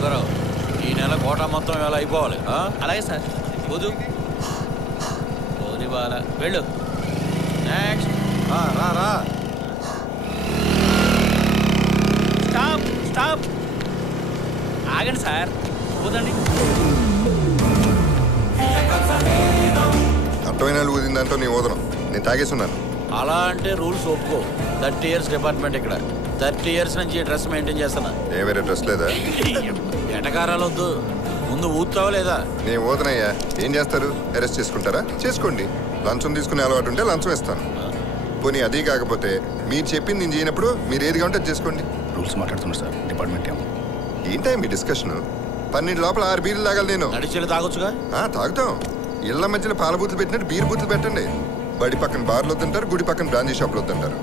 దుర్గారావు, ఈ నెల కోటా మొత్తం వేళ అయిపోవాలి. అలాగే సార్. వదు పోని బాల వెళ్ళు. నెక్స్ట్. రా. Stop stop. ఆగండి సార్. పోదండి. అర్థమైన ఊదిందంటో నీ ఊదనం. నేను తాగేస్తున్నాను. అలా అంటే రూల్స్ ఒప్పుకో. 30 years డిపార్ట్మెంట్ ఇక్కడ. 30 years నుంచి ఈ డ్రెస్ మెయింటైన్ చేస్తున్నా. ఏ వేరే డ్రెస్ లేదా? ఎటకారాలు వద్దు, ముందు ఊతావా లేదా? నేను ఊదనయ్యా. ఏం చేస్తారు? అరెస్ట్ చేసుకుంటారా? చేసుకోండి. లంచం తీసుకునే అలవాటు ఉంటే లంచం ఇస్తాను. పోనీ అది కాకపోతే మీరు చెప్పింది నేను చేయనప్పుడు మీరు ఏది కావాలంటే చేసుకోండి. రూల్స్ మాట్లాడుతున్నారు సార్. డిపార్ట్మెంట్ ఏమో. ఏంటో మీ డిస్కషన్? 12 లోపల 6 బీర్లు తాగాలి నేను. నడిచేలు తాగొచ్చుగా. తాగుతాం. ఇళ్ల మధ్యలో పాల బూతులు పెట్టినట్టు బీర్ బూతులు పెట్టండి. బడి పక్కన బార్లు వద్దంటారు, గుడి పక్కన బ్రాంచీ షాప్లు వద్దంటారు.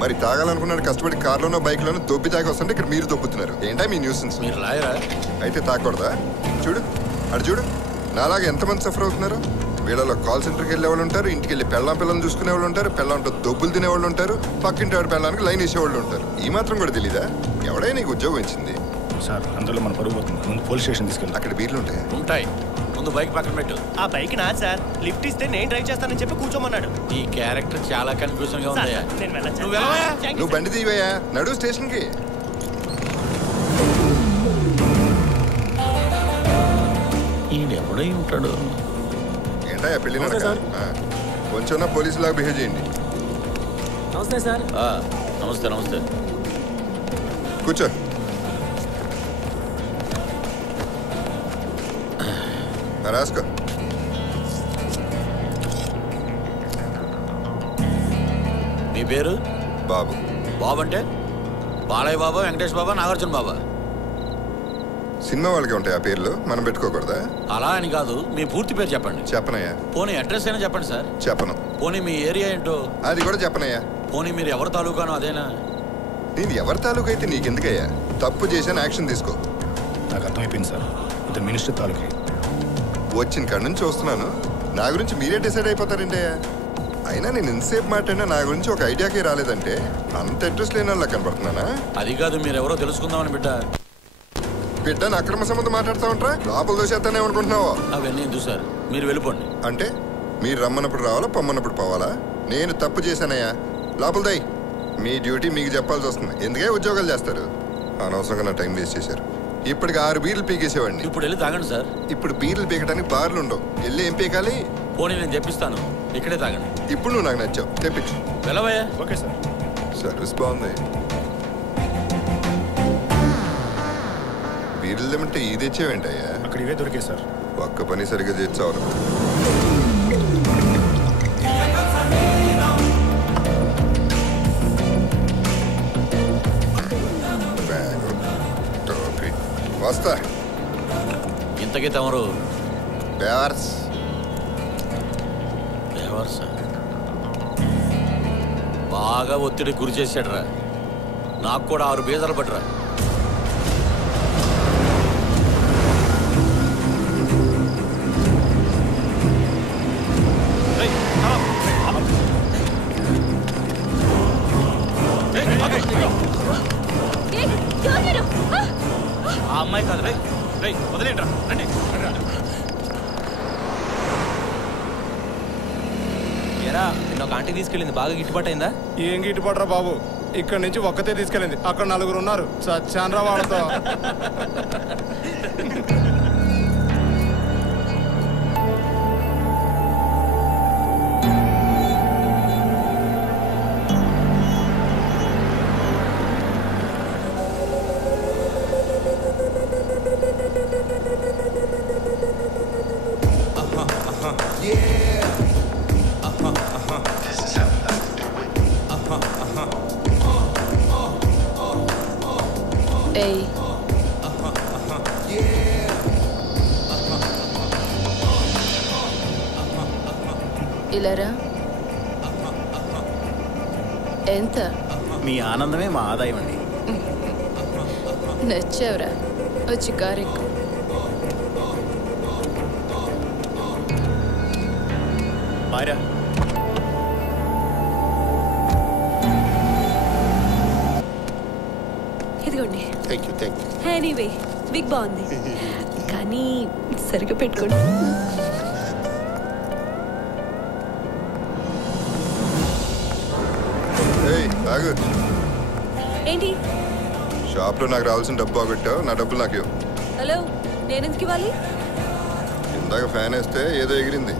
మరి తాగాలనుకున్నాడు కష్టపడి కార్లోనో బైక్లోనో దొబ్బి తాగి వస్తుంటే ఇక్కడ మీరు దొబ్బుతున్నారు. ఏంటా మీ న్యూసెన్స్? మీరు లాయరా? అయితే తాగకూడదా? చూడు అటు చూడు, నాలాగా ఎంతమంది సఫర్ అవుతున్నారు. వీళ్ళలో కాల్ సెంటర్కి వెళ్ళే వాళ్ళు ఉంటారు, ఇంటికి వెళ్ళి పిల్లలు చూసుకునే వాళ్ళు ఉంటారు, పిల్లంతో దొబ్బులు తినేవాళ్ళు ఉంటారు, పక్కింటి వాడి పిల్లడానికి లైన్ వేసేవాళ్ళు ఉంటారు. ఈ మాత్రం కూడా తెలీదా? ఎవడైనా నీకు ఉద్యోగం ఇచ్చింది? సార్ అందులో మన పరుగు పోతుంది. ముందు పోలీస్ స్టేషన్ తీసుకెళ్ళి. అక్కడ బీర్లు ఉంటాయి. ఉంటాయి. ముందు బైక్ పక్కన పెట్టు. ఆ బైక్ నా సార్. లిఫ్ట్ ఇస్తే నేను డ్రైవ్ చేస్తానని చెప్పి కూర్చోమన్నాడు. ఈ క్యారెక్టర్ చాలా కన్ఫ్యూజన్ గా ఉందయ్యా. నువ్వు బండి తీవయ్యా. నడు స్టేషన్ కి. ఈయనెవడై ఉంటాడు? ఏంటయ్యా పెళ్లి కొంచెం పోలీసులాగా బిహేవ్ చేయండి. నమస్తే సార్. నమస్తే. కూర్చో. రాసుకో. మీ పేరు? బాబు. బాబు అంటే బాలయ్య బాబా, వెంకటేష్ బాబా, నాగార్జున బాబా? సినిమా వాళ్ళకి ఉంటాయి ఆ పేర్లు, మనం పెట్టుకోకూడదా? అలా అని కాదు, మీ పూర్తి పేరు చెప్పండి. చెప్పనయ్యా. పోనీ అడ్రస్ అయినా చెప్పండి సార్. చెప్పను. పోనీ మీ ఏరియా ఏంటో? అది కూడా చెప్పనయ్యా. పోనీ మీరు ఎవరి తాలూకానో అదేనా? నేను ఎవరి తాలూకా అయితే నీకెందుకయ్యా? తప్పు చేశాను, యాక్షన్ తీసుకో. నాకు అర్థమైపోయింది సార్. ఇతను మినిస్టర్ తాలూకే. వచ్చిన కాడి నుంచి చూస్తున్నాను. నా గురించి మీరే డిసైడ్ అయిపోతారంటే. అయినా నేను ఎంతసేపు మాట్లాడినా నా గురించి ఒక ఐడియాకి రాలేదంటే అంత అడ్రస్ లేని వాళ్ళ కనపడుతున్నానా? అది కాదు, మీరెవరో తెలుసుకుందామని బిడ్డను అక్రమ సంబంధం మాట్లాడుతూ ఉంటారా? లోపల దోసేస్తానే అనుకుంటున్నావా? అవన్నీ ఎందుకు సార్, మీరు వెళ్ళిపోండి. అంటే మీరు రమ్మన్నప్పుడు రావాలా, పొమ్మన్నప్పుడు పోవాలా? నేను తప్పు చేశానయ్యా, లోపల దయ్. మీ డ్యూటీ మీకు చెప్పాల్సి వస్తుంది. ఎందుకే ఉద్యోగాలు చేస్తారు? అనవసరంగా నా టైం వేస్ట్ చేశారు. ఇప్పటికి 6 బీర్లు పీకేసేవాడిని. ఇప్పుడు వెళ్ళి తాగండి సార్. ఇప్పుడు బీర్లు పీకడానికి బార్లు ఉండవు. వెళ్ళి ఏం పీకాలి? పోనీ నేను తెప్పిస్తాను, ఇక్కడే తాగండి. ఇప్పుడు నువ్వు నాకు నచ్చావు, తెప్పించు. వెళ్ళవయ్యా. Okay sir. సర్వీస్ బాగుంది. బీర్లు ఏమంటే ఇది తెచ్చావేంటయ్యా? అక్కడ ఇవే దొరికాయి సార్. ఒక్క పని సరిగ్గా తెచ్చావు. వస్తా. ఇంతకీ తమరు? బేవర్స్. బాగా ఒత్తిడి గురి చేశాడురా. నాకు కూడా 6 బీజాలు పట్టరా. ఆ అమ్మాయి కాదు. వదిలేంట్రా. రండి. ఎరా నిన్న ఒక ఆంటీ తీసుకెళ్ళింది, బాగా గిట్టుబాటు అయిందా? ఏం గిట్టుబాటురా బాబు, ఇక్కడ నుంచి ఒక్కతే తీసుకెళ్ళింది. అక్కడ 4 ఉన్నారు. చచ్చాన్రా వాళ్ళతో. ఇలారా. ఎంత? మీ ఆనందమే మా ఆదాయం అండి. నచ్చావురా, వచ్చి కారెక్కు. బాయ్రా. ఇది ఇదిగోండి. థ్యాంక్ యూ ఎనీవే బిగ్ బాగుంది కానీ సరిగ్గా పెట్టుకోండి. ఏయ్ ఆగు. ఏంటి? షాప్లో నాకు రావాల్సిన డబ్బు బాగొట్టావు, నా డబ్బులు నాకు ఇవ్వు. హలో, నేను ఎందుకు ఇవ్వాలి? ఇందాక ఫ్యాన్ వేస్తే ఏదో ఎగిరింది,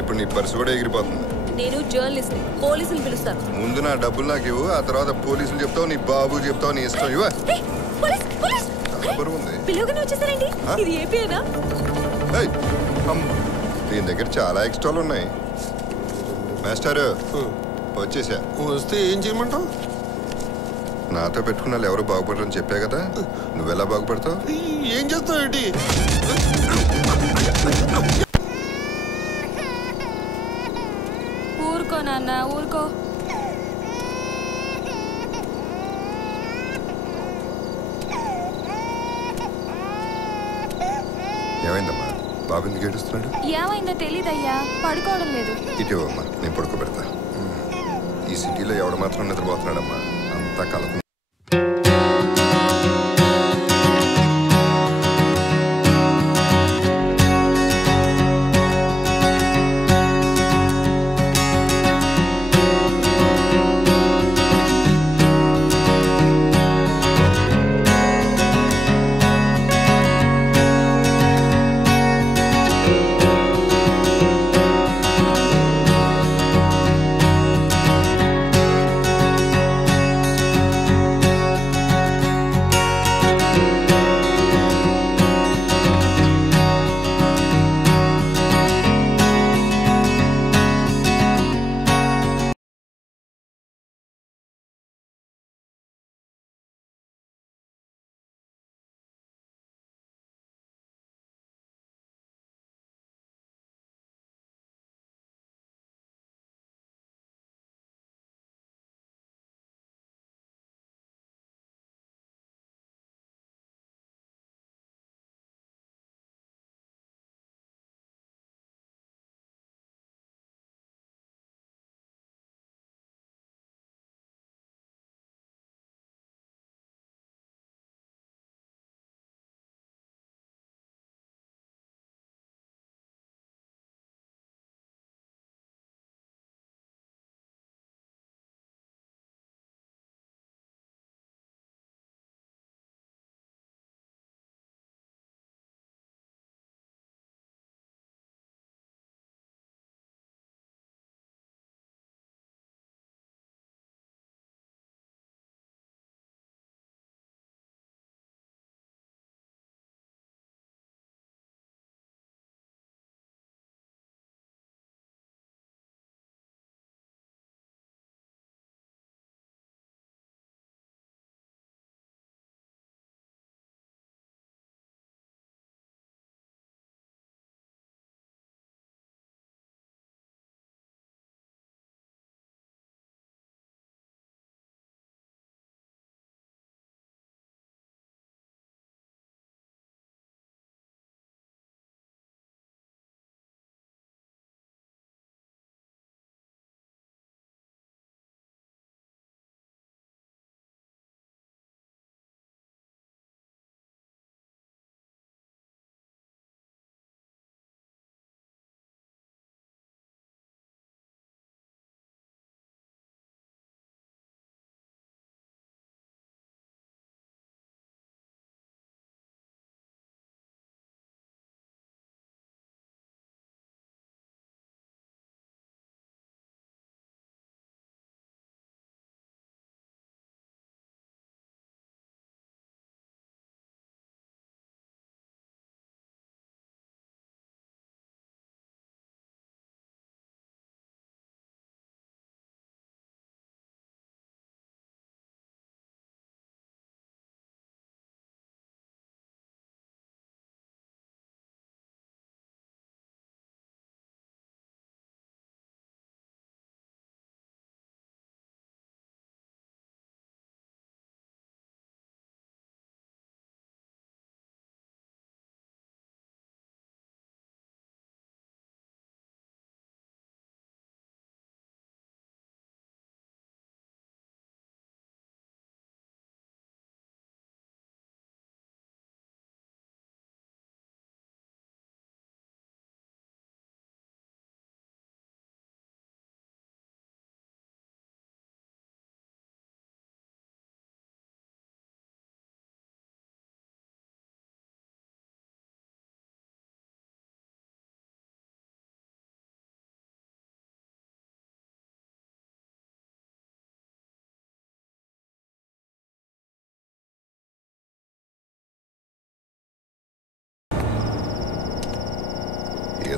ఇప్పుడు నీ పర్సు కూడా ఎగిరిపోతుంది. నేను జర్నలిస్ట్, పోలీసులు పిలుస్తాను. ముందు నా డబ్బులు నాకు ఇవ్వు, ఆ తర్వాత పోలీసులు చెప్తావు, నీ బాబు చెప్తావు, నీ ఇష్టం. ఇవ్వ చాలా బరువు ఉంది. పిలువగానే వచ్చేసారండి. ఇది ఏపీనా? ఏయ్, దీని దగ్గర చాలా ఎక్స్ట్రాలు ఉన్నాయి. మాస్టర్ వచ్చేసా. వస్తే ఏం చేయమంటావు? నాతో పెట్టుకున్న వాళ్ళు ఎవరు బాగుపడరని చెప్పా కదా, నువ్వెలా బాగుపడతావు? ఏం చేస్తావు ఏంటి? ఊరుకో నాన్న, ఊరుకో. ఏమైందమ్మా, బాబు ఎందుకు ఏడుస్తున్నాడు? ఏమైందో తెలీదయ్యా, పడుకోవడం లేదు. ఇటు అమ్మా, నేను పడుకోబెడతా. ఈ సిటీలో ఎవడ మాత్రం నిద్రపోతున్నాడమ్మా, అంతా కలప.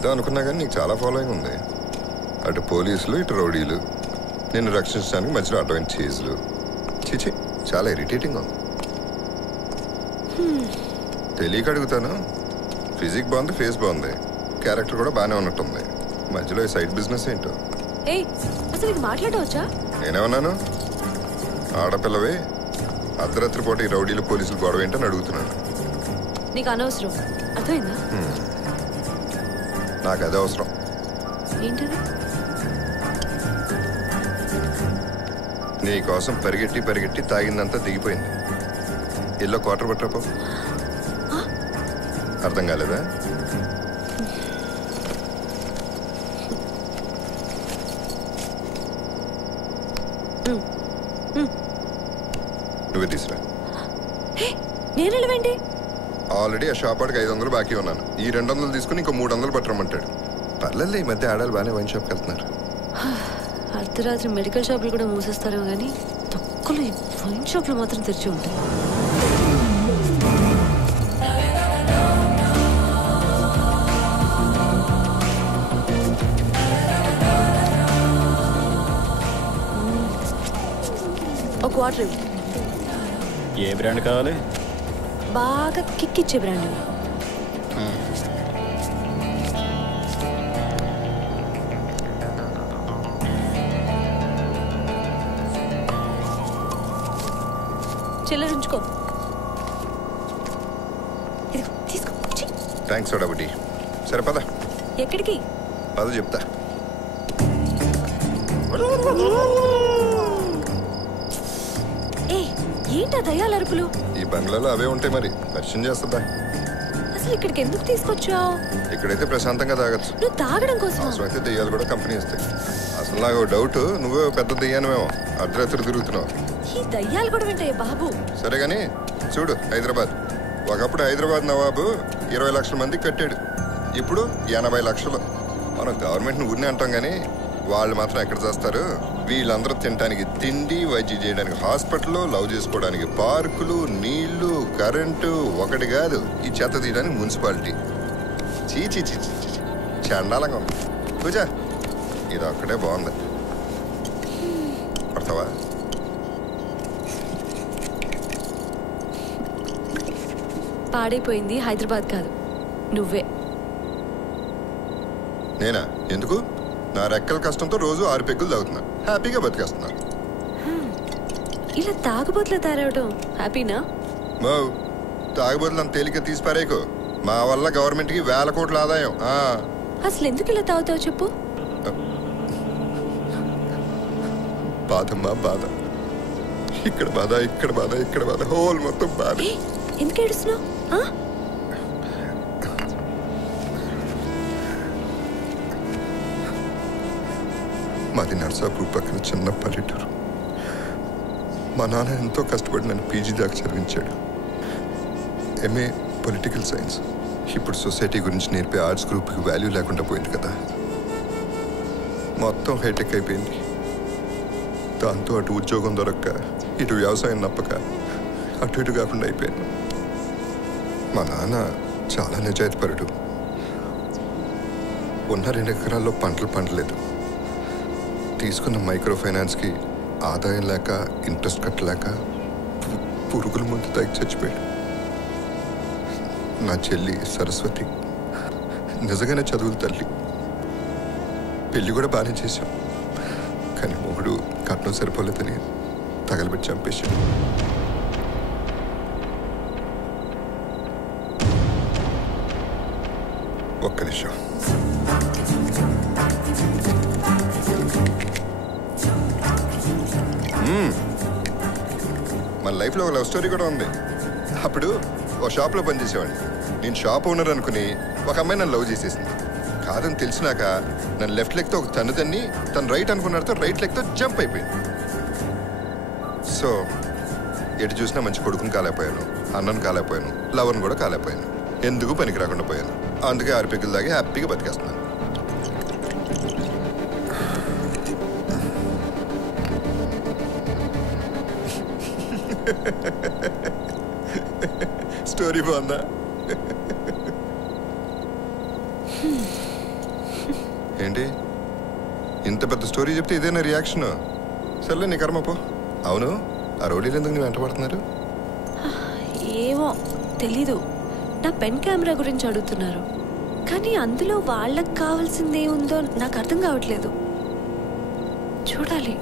ఏదో అనుకున్నా కానీ నీకు చాలా ఫాలోయింగ్ ఉంది. అటు పోలీసులు ఇటు రౌడీలు నిన్ను రక్షించడానికి మధ్యలో అడ్వాన్స్ చీజ్లు. చిచి చాలా ఇరిటేటింగ్ ఉంది. తెలియక అడుగుతాను, ఫిజిక్ బాగుంది, ఫేస్ బాగుంది, క్యారెక్టర్ కూడా బాగానే ఉన్నట్టుంది. మధ్యలో ఈ సైడ్ బిజినెస్ ఏంటో. అసలు ఇది మాట్లాడవచ్చా? నేనేమన్నాను? ఆడపిల్లవే అర్ధరాత్రి పూట ఈ రౌడీలు పోలీసులు గొడవ ఏంటని అడుగుతున్నాను. నీకు అనవసరం, అర్థమైందా? నాకు అదే అవసరం. ఏంటది? నీ కోసం పరిగెట్టి పరిగెట్టి తాగిందంతా దిగిపోయింది. ఇల్లు క్వార్టర్ పట్టరాపో. అర్థం కాలేదా? నువ్వే తీసురా. నేను వెళ్ళవేంటి? ఆల్రెడీ ఆ షాప్ వాడికి 500 బాకీ ఉన్నాను. ఈ 200 తీసుకుని ఇంకో 300 పట్టరమ్మంటాడు. పర్లేదు, ఈ మధ్య ఆడాలి బాగానే వైన్ షాప్కి వెళ్తున్నారు. అర్ధరాత్రి మెడికల్ షాపులు కూడా మూసేస్తారేమో కానీ తొక్కలు ఈ వైన్ షాపులు మాత్రం తెరిచి ఉంటాయి. ఒక వాటర్ ఇవ్వు. ఏ బ్రాండ్ కావాలి? బాగా కిక్కిచ్చే బ్రాండ్. చిల్లర ఉంచుకో. ఇదిగో తీసుకో. థ్యాంక్స్ వడబుడ్డి. సరే పద. ఎక్కడికి? పద చెప్తా. ఏంటా దయ్యాల అరుపులు? ఈ బంగ్లాలో అవే ఉంటాయి, మరి పరిచయం చేస్తుందా? అసలు ఇక్కడికి ఎందుకు తీసుకొచ్చావు? ఇక్కడైతే ప్రశాంతంగా తాగొచ్చు. నువ్వు తాగడం కోసం? అవసరమైతే దెయ్యాలు కూడా కంపెనీ ఇస్తాయి. అసలు నాకు డౌట్, నువ్వే పెద్ద దెయ్యానివేమో అర్ధరాత్రి తిరుగుతున్నావు. ఈ దయ్యాలు కూడా వింటాయి బాబు. సరే కానీ చూడు, హైదరాబాద్ ఒకప్పుడు హైదరాబాద్ నవాబు 20 లక్షల మందికి కట్టాడు. ఇప్పుడు 80 లక్షలు. మనం గవర్నమెంట్ని ఊరినే అంటాం కానీ వాళ్ళు మాత్రం ఎక్కడ చేస్తారు? వీళ్ళందరూ తినడానికి తిండి, వైద్యం చేయడానికి హాస్పిటల్, లవ్ చేసుకోవడానికి పార్కులు, నీళ్లు, కరెంటు, ఒకటి కాదు ఈ చెత్త తీయడానికి మున్సిపాలిటీ. చీచి చీచి చండాలంగా ఉంది. పూజా ఇది ఒక్కడే బాగుంది. పడతావా? పాడైపోయింది హైదరాబాద్ కాదు, నువ్వే. నేనా? ఎందుకు? నా రెక్కల కష్టంతో రోజు 6 పెగ్గులు తాగుతున్నా, హ్యాపీగా బతికేస్తున్నా. ఇలా తాగుబోతులు తయారవడం హ్యాపీనా? తాగుబోతులు అంత తేలిక తీసి పారేకు. మా వల్ల గవర్నమెంట్కి 1000 కోట్ల ఆదాయం. అసలు ఎందుకు ఇలా తాగుతావు చెప్పు. బాధమ్మా బాధ. ఇక్కడ బాధ, ఇక్కడ బాధ, ఇక్కడ బాధ, హోల్ మొత్తం బాధ. ఎందుకు ఏడుస్తున్నావు? మాది నర్సాపూర్ పక్కన చిన్న పల్లెటూరు. మా నాన్న ఎంతో కష్టపడి నన్ను పీజీ దాకా చదివించాడు. MA political science. ఇప్పుడు సొసైటీ గురించి నేర్పే ఆర్ట్స్ గ్రూప్కి వాల్యూ లేకుండా పోయింది కదా. మొత్తం హైటెక్ అయిపోయింది. దాంతో అటు ఉద్యోగం దొరక్క, ఇటు వ్యవసాయం నప్పక, అటు ఇటు కాకుండా అయిపోయాను. మా నాన్న చాలా నిజాయితీపరుడు. ఉన్న 2 ఎకరాల్లో పంటలు పండలేదు. తీసుకున్న మైక్రో ఫైనాన్స్కి ఆదాయం లేక, ఇంట్రెస్ట్ కట్టలేక పురుగుల ముందు తాగి చచ్చిపోయాడు. నా చెల్లి సరస్వతి నిజంగానే చదువుల తల్లి. పెళ్లి కూడా బాగానే చేశాం, కానీ మొగుడు కట్నం సరిపోలేదని తగలబెట్టి చంపేశాడు. ఒక్క నిమిషం. మన లైఫ్లో ఒక లవ్ స్టోరీ కూడా ఉంది. అప్పుడు ఒక షాప్లో పనిచేసేవాడిని. నేను షాప్ ఓనర్ అనుకుని ఒక అమ్మాయి నన్ను లవ్ చేసేసింది. కాదని తెలిసినాక నన్ను లెఫ్ట్ లెగ్తో ఒక తన్నుతన్ని, తను రైట్ అనుకున్నతో రైట్ లెగ్తో జంప్ అయిపోయింది. సో ఎటు చూసినా మంచి కొడుకుని కాలేకపోయాను, అన్నను కాలేకపోయాను, లవర్ని కూడా కాలేకపోయాను. ఎందుకు పనికి రాకుండా పోయాను. అందుకే 6 పెగ్గులు దాగి హ్యాపీగా బతికేస్తున్నాను. స్టోరీ బాగుందా? ఏంటి ఇంత పెద్ద స్టోరీ చెప్తే ఇదేనా రియాక్షన్? సర్లే నీ కర్మ పో. అవును, ఆ రౌడీలు ఎందుకు నీ వెంట పడుతున్నారు? ఏమో తెలీదు. నా పెన్ కెమెరా గురించి అడుగుతున్నారు, కానీ అందులో వాళ్ళకి కావాల్సింది ఏముందో నాకు అర్థం కావట్లేదు. చూడాలి.